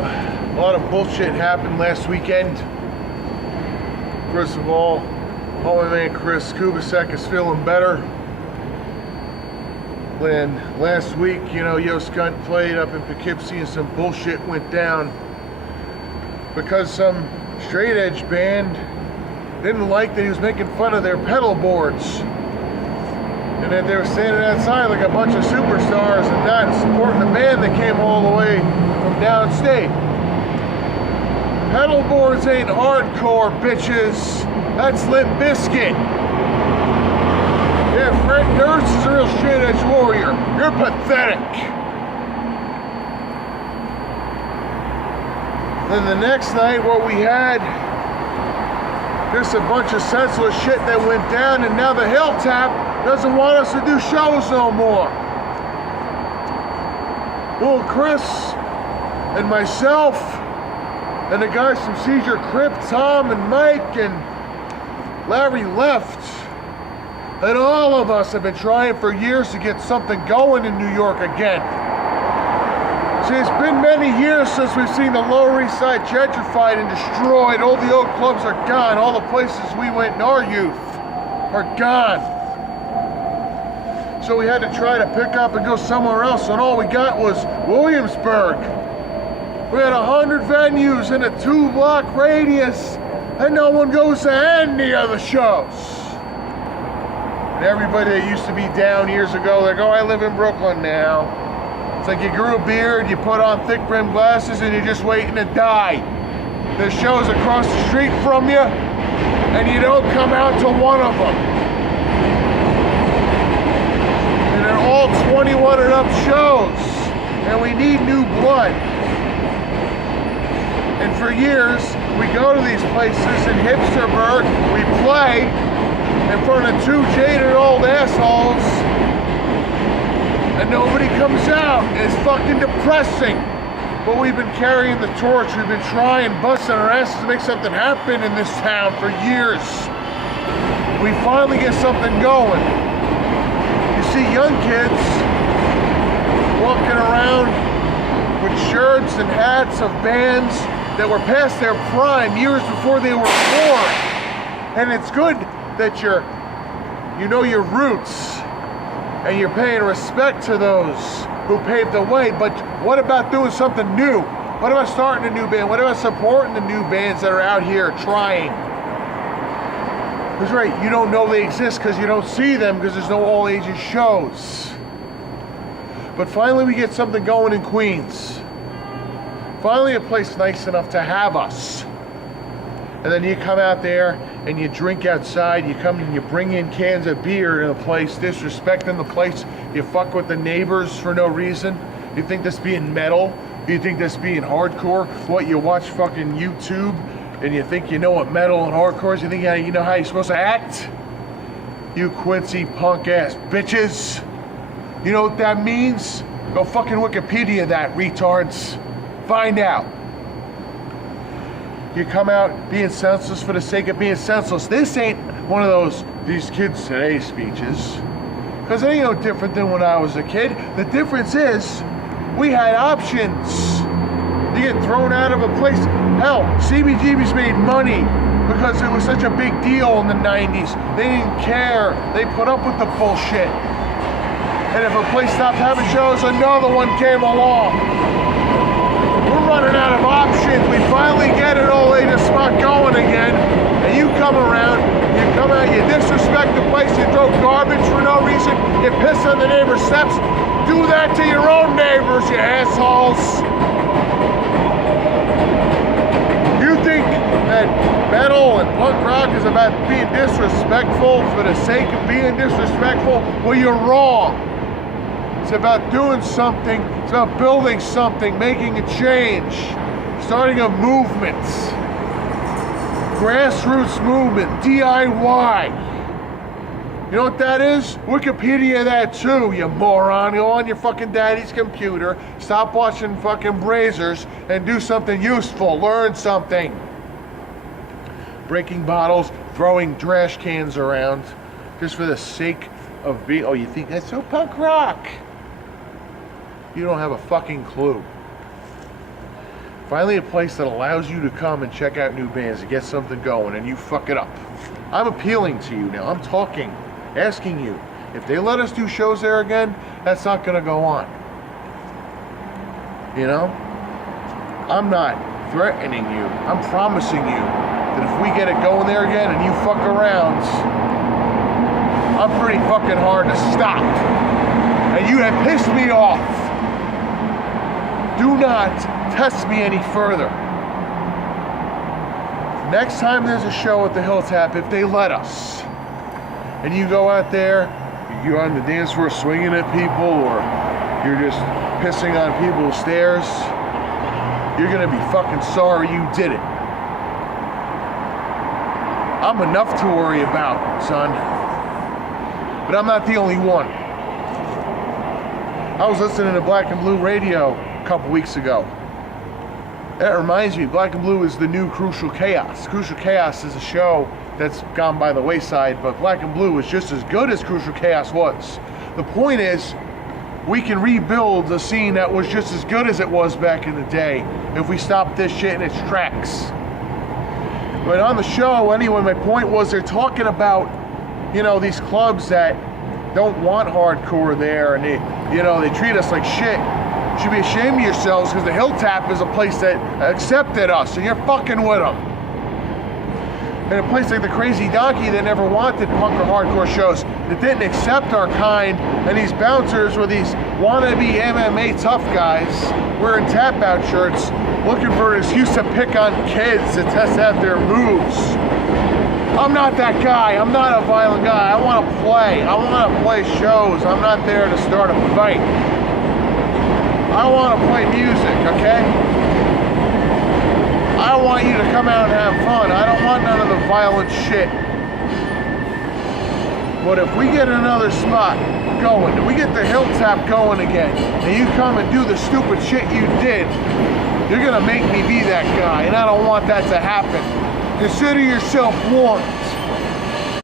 know, a lot of bullshit happened last weekend. First of all, my man Chris Kubasek is feeling better. When last week, you know, Yo Skunt played up in Poughkeepsie and some bullshit went down because some straight edge band didn't like that he was making fun of their pedal boards. And that they were standing outside like a bunch of superstars and not supporting the band that came all the way from downstate. Pedal boards ain't hardcore, bitches. That's Limp Bizkit. Yeah, Fred Durst is a real straight edge warrior. You're pathetic. Then the next night, what we had, just a bunch of senseless shit that went down, and now the Hilltap doesn't want us to do shows no more. Well, Chris and myself and the guys from Seizure Crypt, Tom and Mike and Larry left, and all of us have been trying for years to get something going in New York again. See, it's been many years since we've seen the Lower East Side gentrified and destroyed. All the old clubs are gone. All the places we went in our youth are gone. So we had to try to pick up and go somewhere else, and all we got was Williamsburg. We had 100 venues in a 2-block radius, and no one goes to any of the shows. And everybody that used to be down years ago, they're like, oh, I live in Brooklyn now. It's like you grew a beard, you put on thick rimmed glasses, and you're just waiting to die. There's shows across the street from you, and you don't come out to one of them. And they're all 21 and up shows, and we need new blood. And for years, we go to these places in Hipsterburg, we play in front of 2 jaded old assholes, and nobody comes out. It's fucking depressing. But we've been carrying the torch. We've been trying, busting our asses to make something happen in this town for years. We finally get something going. You see young kids walking around with shirts and hats of bands that were past their prime years before they were born. And it's good that you know your roots and you're paying respect to those who paved the way, but what about doing something new? What about starting a new band? What about supporting the new bands that are out here trying? That's right, you don't know they exist because you don't see them because there's no all ages shows. But finally we get something going in Queens. Finally a place nice enough to have us. And then you come out there and you drink outside, you come and you bring in cans of beer in a place, disrespecting the place, you fuck with the neighbors for no reason. You think this being metal? You think this being hardcore? What, you watch fucking YouTube and you think you know what metal and hardcore is? You think you know how you're supposed to act? You Quincy punk ass bitches. You know what that means? Go fucking Wikipedia that, retards. Find out. You come out being senseless for the sake of being senseless. This ain't one of these kids today speeches. Because it ain't no different than when I was a kid. The difference is, we had options. You get thrown out of a place. Hell, CBGB's made money because it was such a big deal in the 90s. They didn't care. They put up with the bullshit. And if a place stopped having shows, another one came along. We're running out of options. We finally get an old lady spot going again, and you come around, you come out, you disrespect the place, you throw garbage for no reason, you piss on the neighbor's steps. Do that to your own neighbors, you assholes. You think that metal and punk rock is about being disrespectful for the sake of being disrespectful? Well, you're wrong. It's about doing something, it's about building something, making a change, starting a movement, grassroots movement, DIY. You know what that is? Wikipedia that too, you moron. Go on your fucking daddy's computer, stop watching fucking Brazers, and do something useful, learn something. Breaking bottles, throwing trash cans around, just for the sake of being, oh, you think that's so punk rock? You don't have a fucking clue. Finally a place that allows you to come and check out new bands and get something going, and you fuck it up. I'm appealing to you now. I'm talking, asking you. If they let us do shows there again, that's not gonna go on. You know? I'm not threatening you. I'm promising you that if we get it going there again and you fuck around, I'm pretty fucking hard to stop. And you have pissed me off. Do not test me any further. Next time there's a show at the Hilltap, if they let us, and you go out there, you're on the dance floor swinging at people, or you're just pissing on people's stairs, you're gonna be fucking sorry you did it. I'm enough to worry about, son. But I'm not the only one. I was listening to Black and Blue radio a couple weeks ago. That reminds me, Black and Blue is the new Crucial Chaos. Crucial Chaos is a show that's gone by the wayside, but Black and Blue is just as good as Crucial Chaos was. The point is, we can rebuild a scene that was just as good as it was back in the day if we stop this shit in its tracks. But on the show, anyway, my point was they're talking about, you know, these clubs that don't want hardcore there, and they, you know, they treat us like shit. You should be ashamed of yourselves, because the Hilltap is a place that accepted us, and you're fucking with them. And a place like the Crazy Donkey that never wanted punk or hardcore shows, that didn't accept our kind, and these bouncers were these wannabe MMA tough guys wearing tap-out shirts, looking for an excuse to pick on kids to test out their moves. I'm not that guy. I'm not a violent guy. I want to play. I want to play shows. I'm not there to start a fight. I want to play music, okay? I want you to come out and have fun. I don't want none of the violent shit. But if we get another spot going, if we get the Hilltap going again, and you come and do the stupid shit you did, you're gonna make me be that guy, and I don't want that to happen. Consider yourself warned.